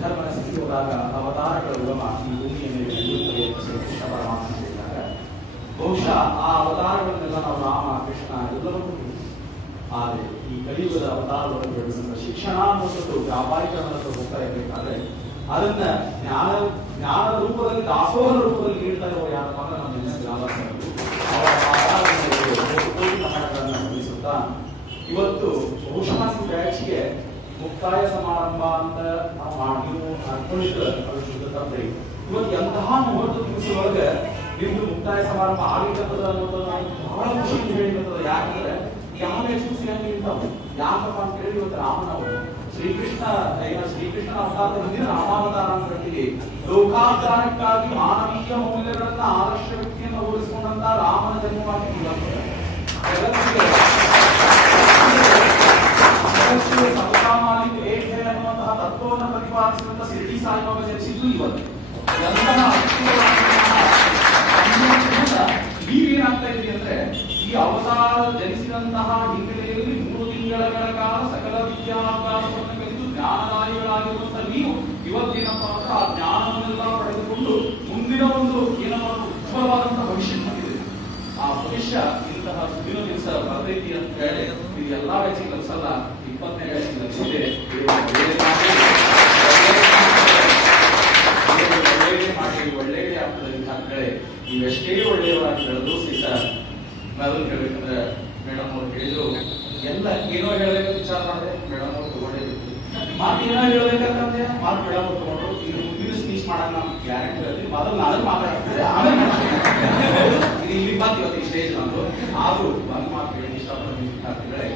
ಧರ್ಮನ ಸ್ಥಿತಿ ಹೋದಾಗ ಅವತಾರಗಳ ಉಗಮ ಈ ಭೂಮಿಯ ಮೇಲೆ ನಡೆಯುತ್ತದೆ ಅಂತ ಶ್ರೀಕೃಷ್ಣ ಪರಮಾತ್ಮ ಹೇಳಿದಾಗ ಬಹುಶಃ ಆ ಅವತಾರಗಳನ್ನೆಲ್ಲ ನಾವು ರಾಮ ಕೃಷ್ಣ ಎಲ್ಲವನ್ನೂ ಆದರೆ ಈ ಕಲಿಯುಗದ ಅವತಾರಗಳನ್ನು ಬೆಳೆಸಿದ ಶಿಕ್ಷಣ ಅನ್ನೋದು ವ್ಯಾಪಾರೀಕರಣದ ಹೋಗ್ತಾ ಇರಬೇಕಾದ್ರೆ ಅದನ್ನ ಜ್ಞಾನದ ರೂಪದಲ್ಲಿ ದಾಸೋಹದ ರೂಪದಲ್ಲಿ ನೀಡ್ತಾ ಇರುವ ಯಾರಪ್ಪ ಅಂದ್ರೆ ನಮ್ಮ ನಾಟಕಗಳನ್ನ ಗಮನಿಸುತ್ತಾ ಇವತ್ತು ಬಹುಶಃ ಬ್ಯಾಚ್ಗೆ ಮುಕ್ತಾಯ ಸಮಾರಂಭ ಅಂತ ನೀವು ಅನ್ಕೊಂಡಿದ್ರೆ ಅದು ಶುದ್ಧ ತಪ್ಪಿ. ಇವತ್ತು ಎಂತಹ ಮುಹೂರ್ತ ದಿವಸದೊಳಗೆ ನಿಮ್ದು ಮುಕ್ತಾಯ ಸಮಾರಂಭ ಆಗಿರ್ತದ ಅನ್ನೋದು ಬಹಳ ಖುಷಿಯಿಂದ ಹೇಳಿರ್ತದ. ಯಾಕಂದ್ರೆ ಯಾವ ಸಿಗಂಗಿರ್ತಾವ ಯಾಕಪ್ಪ ಅಂತ ಹೇಳಿ ಇವತ್ತು ರಾಮನವರು ಶ್ರೀಕೃಷ್ಣನ ಅವತಾರದ ಹಿಂದಿನ ರಾಮಾವತಾರ ಅಂತ ಹೇಳ್ತೀವಿ. ಲೋಕಾವತಾರಕ್ಕಾಗಿ ಮಾನವೀಯ ಮೌಲ್ಯಗಳನ್ನ ಆದರ್ಶ ವ್ಯಕ್ತಿಯನ್ನು ಹೋಲಿಸಿಕೊಂಡಂತ ರಾಮನ ಜನ್ಮವಾಗಿ सबका मालिक एक है ಅನ್ನುವಂತಹ ತತ್ವವನ್ನು ಪ್ರತಿಪಾದಿಸಿದಂತ ಶಿರಡಿ ಸಾಯಿಬಾಬಾ ಜನಿಸಿದ್ದು ಇವತ್ತು. ನೀವೇನಾಗ್ತಾ ಇದೀವಿ ಅಂದ್ರೆ ಈ ಅವತಾರ ಜನಿಸಿದಂತಹ ಹಿನ್ನೆಲೆಯಲ್ಲಿ 3 ತಿಂಗಳ ಕಾಲ ಸಕಲ ವಿದ್ಯಾಭ್ಯಾಸವನ್ನು ಕಲಿತು ಜ್ಞಾನದಾಯಿಗಳಾಗಿರುವಂತಹ ನೀವು ಇವತ್ತೇನಪ್ಪ ಅಂದ್ರೆ ಆ ಜ್ಞಾನವನ್ನೆಲ್ಲ ಪಡೆದುಕೊಂಡು ಮುಂದಿನ ಒಂದು ಏನೋ ಉಜ್ವಲವಾದಂತಹ ಭವಿಷ್ಯ ಹೊಂದಿದೆ. ಆ ಭವಿಷ್ಯ ಇಂತಹ ಸುದಿನ ದಿವಸ ಬರ್ತೈತಿ ಅಂತ ಹೇಳಿ ಇದು ಎಲ್ಲಾ ವ್ಯಕ್ತಿ ಕಲಿಸಲ್ಲ. 20ನೇ ವ್ಯಕ್ತಿ ಕಲಿಸಿದೆ ಒಳ್ಳೆಯದೇ ಆಗ್ತದೆ ವಿದ್ಯಾರ್ಥಿಗಳೇ. ನೀವೆಷ್ಟೇ ಒಳ್ಳೆಯವರಾಗಿ ಬೆಳೆದು ಸಹಿತ ಅದನ್ನು ಹೇಳ್ಬೇಕಂದ್ರೆ ಮೇಡಮ್ ಅವ್ರು ಹೇಳಿದ್ರು ಎಲ್ಲ ಏನೋ ಹೇಳ್ಬೇಕು ವಿಚಾರ ಮಾಡಿದೆ ಮೇಡಮ್ ಅವ್ರು ತಗೊಂಡೇಬೇಕು ಮಾತು ಏನೋ ಹೇಳ್ಬೇಕಂತಂದ್ರೆ ಮಾತು ಮೇಡಮ್ ಅವ್ರು ತಗೊಂಡ್ರು. ಈಗ ಮುಂದಿನ ಸ್ಪೀಚ್ ಮಾಡಕ್ ನಮ್ಗೆ ಗ್ಯಾರಂಟಿ ಇರುತ್ತೆ. ಮೊದಲು ನಾನು ಮಾತಾಡ್ತಿದ್ದೆ ಆಮೇಲೆ ಇದು ಇಲ್ಲಿ ಬಂದು ಇವತ್ತು ಸ್ಟೇಜ್ ನಂದು ಆದ್ರೂ ಒಂದು ಮಾತು ಹೇಳಿ ಇಷ್ಟಪಡ್ತೀನಿ ವಿದ್ಯಾರ್ಥಿಗಳೇ.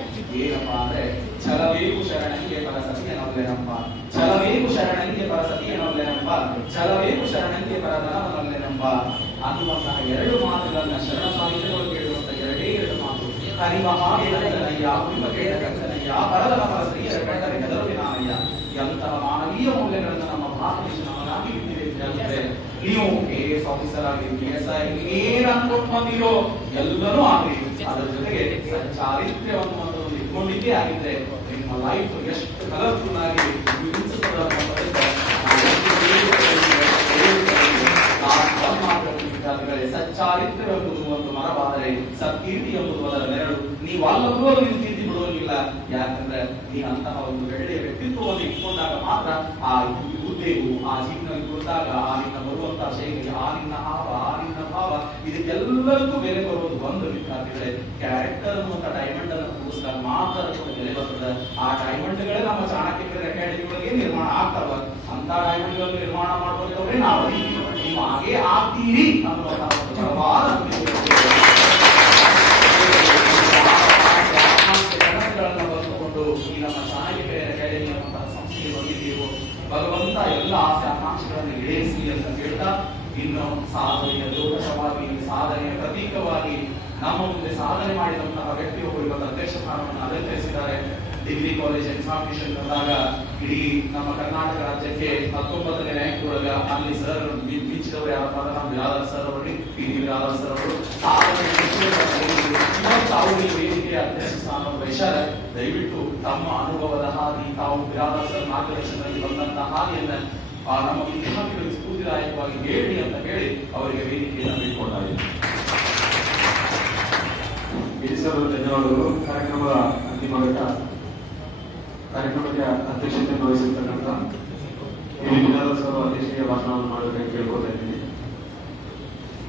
ಏನಪ್ಪ ಅಂದ್ರೆ ಛಲಬೇಕು ಶರಣನಿಗೆ ಪರಸತಿ ಏನೊಲ್ಲೇನಪ್ಪ, ಛಲಬೇಕು ಶರಣನಿಗೆ ಪರಸತಿ ಏನೊಲ್ಲೇನಪ್ಪ, ಛಲಬೇಕು ಶರಣನಿಗೆ ಪರಧನವನ್ನೊಲ್ಲೇನಪ್ಪ ಅನ್ನುವಂತಹ 2 ಮಾತುಗಳನ್ನ ಶರಣ ಸಾಹಿತ್ಯಗಳು ಕೇಳುವಂತ 2 ಮಾತು. ಹರಿಮಹಾವೇದನಯ್ಯ ಕಂಚನಯ್ಯ ಪರಧನ ಪರಸರಿ ಎರಡಂಡರೆ ಹೆದರುವೆ ನಾನಯ್ಯ. ಎಂತಹ ಮಾನವೀಯ ಮೌಲ್ಯಗಳನ್ನು ನಮ್ಮ ಭಾರತ ದೇಶ ನಮಗಾಗಿ ಬಿಟ್ಟಿದೆ. ನೀವು KS ಆಫೀಸರ್ ಆಗಲಿ KSI ಏನ್ ಅನ್ಕೊಂಡು ಬಂದಿರೋ ಎಲ್ಲರೂ ಆಗಲಿ ಅದರ ಜೊತೆಗೆ ಚಾರಿತ್ರ್ಯವನ್ನು ಒಂದು ಇಟ್ಕೊಂಡಿದ್ದೇ ಆಗಿದ್ರೆ ನಿಮ್ಮ ಲೈಫ್ ಎಷ್ಟು ಕಲರ್ಫುಲ್ ಆಗಿ ವಿದ್ಯಾರ್ಥಿಗಳೇ, ಸಚ್ಚಾರಿತ್ರ್ಯ ಎಂಬುದು ಒಂದು ಮರವಾದರೆ ಸತ್ಕೀರ್ತಿ ಎಂಬುದು ಅದರ ನೆರಳು. ನೀವು ಅಲ್ಲವೂ ನೀವು ಕೀರ್ತಿ ಬಿಡುವಂಗಿಲ್ಲ. ಯಾಕಂದ್ರೆ ನೀವು ಅಂತಹ ಒಂದು ಒಳ್ಳೆಯ ವ್ಯಕ್ತಿತ್ವವನ್ನು ಇಟ್ಕೊಂಡಾಗ ಮಾತ್ರ ಆ ಹುದ್ದೆಗೂ ಆ ಜೀವನದಲ್ಲಿ ಕುರಿತಾಗ ಆ ನಿನ್ನ ಬರುವಂತಹ ಶೈಲಿ, ಆ ನಿನ್ನ ಹಾವ, ಆ ನಿನ್ನ ಭಾವ ಇದಕ್ಕೆಲ್ಲರಿಗೂ ಬೆಲೆ ಬರುವುದು ಒಂದು ವಿದ್ಯಾರ್ಥಿಗಳೇ. ಕ್ಯಾರೆಕ್ಟರ್ ಅನ್ನುವಂಥ ಡೈಮಂಡ್ ಅನ್ನು ಕೂಡಿಸಿದಾಗ ಮಾತ್ರ ಬೆಲೆ ಬರ್ತದೆ. ಆ ಡೈಮಂಡ್ಗಳೇ ನಮ್ಮ ಚಾಣಕ್ಯ ಅಕಾಡೆಮಿಗಳಿಗೆ ನಿರ್ಮಾಣ ಆಗ್ತಾವ. ಅಂತ ಡೈಮಂಡ್ಗಳನ್ನು ನಿರ್ಮಾಣ ಮಾಡುವಂತವ್ರೆ ನಾವು. ನೀವು ಹಾಗೆ ಆಗ್ತೀರಿ ಅನ್ನುವಂತಹ ಒಂದು ಬಲವಾದ ಬಂದುಕೊಂಡು ಈ ನಮ್ಮ ಚಾಣಕ್ಯ ಅಕಾಡೆಮಿ ಅನ್ನುವಂತಹ ಸಂಸ್ಥೆಗೆ ಬಂದಿದ್ದೀವಿ. ಭಗವಂತ ಎಲ್ಲ ಆಸೆ ಆಕಾಂಕ್ಷೆಗಳನ್ನು ಈಡೇರಿಸಿ ಅಂತ ಹೇಳ್ತಾ ಇನ್ನು ಸಾಧನೆಯ ಲೋಕಸವಾಗಿ ಸಾಧನೆಯ ಪ್ರತೀಕವಾಗಿ ನಮ್ಮ ಮುಂದೆ ಸಾಧನೆ ಮಾಡಿದಂತಹ ವ್ಯಕ್ತಿಯೊಬ್ಬರು ಇವತ್ತು ಅಧ್ಯಕ್ಷ ಸ್ಥಾನವನ್ನು ಅಲಂಕರಿಸಿದ್ದಾರೆ. ಡಿಗ್ರಿ ಕಾಲೇಜ್ ಎಕ್ಸಾಮಿನೇಷನ್ ಬಂದಾಗ ಇಡೀ ನಮ್ಮ ಕರ್ನಾಟಕ ರಾಜ್ಯಕ್ಕೆ 19ನೇ ರ್ಯಾಂಕ್ ಒಳಗ ಅಲ್ಲಿ ಸರ್ ಮಿಂಚಿದವರು ಯಾರಪ್ಪ ಅಂದ್ರೆ ನಮ್ಮ ಬಿರಾದರ್ ಸರ್ ಅವರು, PD ಬಿರಾದರ್ ಸರ್ ಅವರು. ಇವತ್ತು ಅವರು ಈ ವೇದಿಕೆಯ ಅಧ್ಯಕ್ಷ ಸ್ಥಾನವನ್ನು ವಹಿಸ್ಯಾರ. ದಯವಿಟ್ಟು ತಮ್ಮ ಅನುಭವದ ಹಾದಿ, ತಾವು ಬಿರಾದರ್ ಸರ್ ಮಾರ್ಗದರ್ಶನದಲ್ಲಿ ಬಂದಂತಹ ಹಾದಿಯನ್ನ ನಮ್ಮ ವಿದ್ಯಾರ್ಥಿಗಳಿಗೆ ಸ್ಫೂರ್ತಿದಾಯಕವಾಗಿ ಹೇಳಿ ಅಂತ ಹೇಳಿ ಅವರಿಗೆ ವೇದಿಕೆಯನ್ನು ಬಿಟ್ಕೊಡ್ತಾ ಇದ್ದೀವಿ. ಧನ್ಯವಾದಗಳು. ಕಾರ್ಯಕ್ರಮದ ಅಂತಿಮ ಘಟ್ಟ ಕಾರ್ಯಕ್ರಮಕ್ಕೆ ಅಧ್ಯಕ್ಷತೆಯನ್ನು ವಹಿಸಿರ್ತಕ್ಕಂಥ ಬಿರಾದರ್ ಸರ್ ಅಧ್ಯಕ್ಷೀಯ ಭಾಷಣವನ್ನು ಮಾಡಬೇಕಂತ ಕೇಳ್ಕೊತಾ ಇದ್ದೀನಿ.